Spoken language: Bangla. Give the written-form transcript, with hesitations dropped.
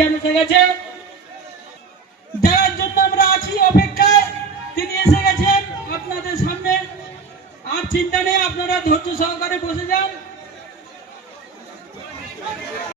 ভাইজান এসে গেছে, যার জন্য আমরা আছি অপেক্ষায়। তিনি এসে গেছেন আপনাদের সামনে। আর চিন্তা নেই, আপনারা ধৈর্য সহকারে